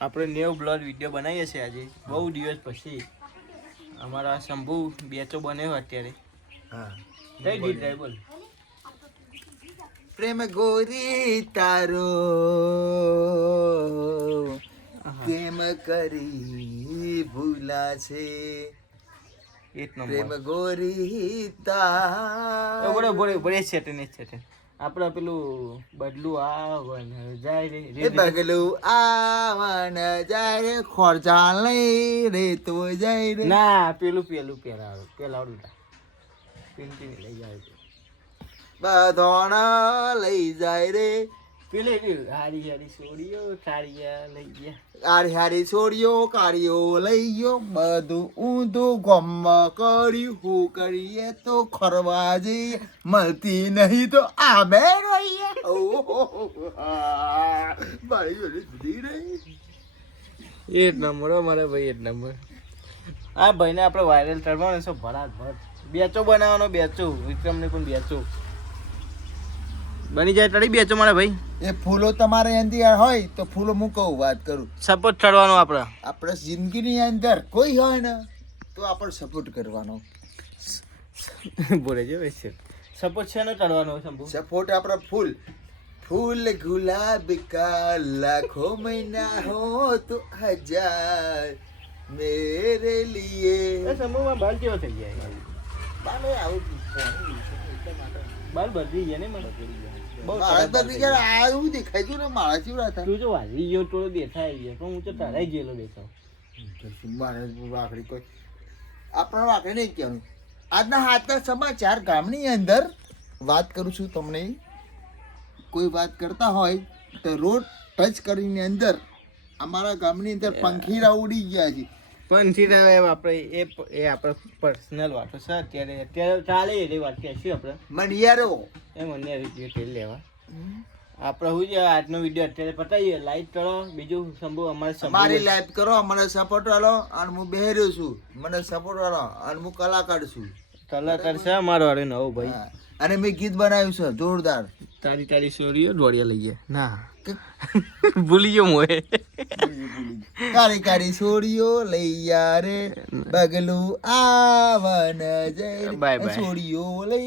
આપણે new blog video બનાવીએ છીએ આજે બહુ દિવસ પછી અમારા શંભુ બેચો બન્યો અત્યારે હા કઈ ગીત ગાય બોલ પ્રેમ ગોરી તારો કેમ કરી ભૂલા છે એક પ્રેમ નંબર ગોરી તારો બડે છે આપણે પેલું બદલું આવન જાય એ બગલું આવન જાય રે ખોરજા લઈ રે તો જાય રે ના પેલું પેલાવડું લઈ જાય બધોણા લઈ જાય રે પેલી હારી હારી છોડીઓ કાળિયા લઈ ગયા હારી હારી છોડીઓ કાળીઓ લઈ ગયો બધું ઊંધું ગમમાં કર્યું હું કરીએ તો ખરવા જઈએ મળતી નહીં તો આમે રહીએ મારી જોડે જુદી રહી એક નંબર હો મારા ભાઈ એક નંબર આ ભાઈને આપણે વાયરલ કરવાનો છે ભરાત બેચો બનાવવાનો બેચો વિક્રમને પણ બેચો બની જાય તળી બેચો મારા ભાઈ એ ફૂલો તમારે અંદર હોય તો ફૂલો હું કહું વાત કરું સપોર્ટ ચડવાનો આપણે આપણે જિંદગીની અંદર કોઈ હોય ને તો આપણે સપોર્ટ કરવાનો બોલે છે વૈસે સપોર્ટ છે ને ચડવાનો શંભુ સપોર્ટ આપણે ફૂલ फूल गुलाब का लाखों महीना हो तो हजार मेरे लिए સમૂહમાં બાલ કેવો થઈ ગયા બાલ આવું બાલ બદલી ગયા ને મને આવું દેખાય છે ને મારા જેવડા હતા તું જો વાજી ગયો થોડો દેખાય ગયો પણ હું તો તારાય ગયેલો દેખાવ વાકડી કોઈ આપણા વાકડી નહીં કહેવાનું આજના હાથના સમાચાર ગામની અંદર વાત કરું છું તમને કોઈ વાત કરતા હોય તો રોડ ટચ કરીને અંદર અમારા ગામની અંદર પંખીડા ઉડી ગયા છે પંખીડા આપણે એ આપણે પર્સનલ વાતો છે અત્યારે ચાલે એવી વાત કહેશું આપણે મનિયારો એ મને વિડીયો લેવા આપણે હું છે આજનો વિડીયો અત્યારે પતાવીએ લાઈક કરો બીજું શંભુ અમારી લાઈક કરો મને સપોર્ટ વાળો અને હું બેહર્યો છું મને સપોર્ટ વાળો અને હું કલાકાર છું કલાકાર છે અમારો અરે નવો ભાઈ અને મેં ગીત બનાવ્યું છે જોરદાર તારી છોરીઓ દોડિયા લઈએ ના ભૂલી ગયો મોએ કાળી છોડીઓ લઈ યારે બગલું આવન જય બાય બાય છોડીઓ લઈ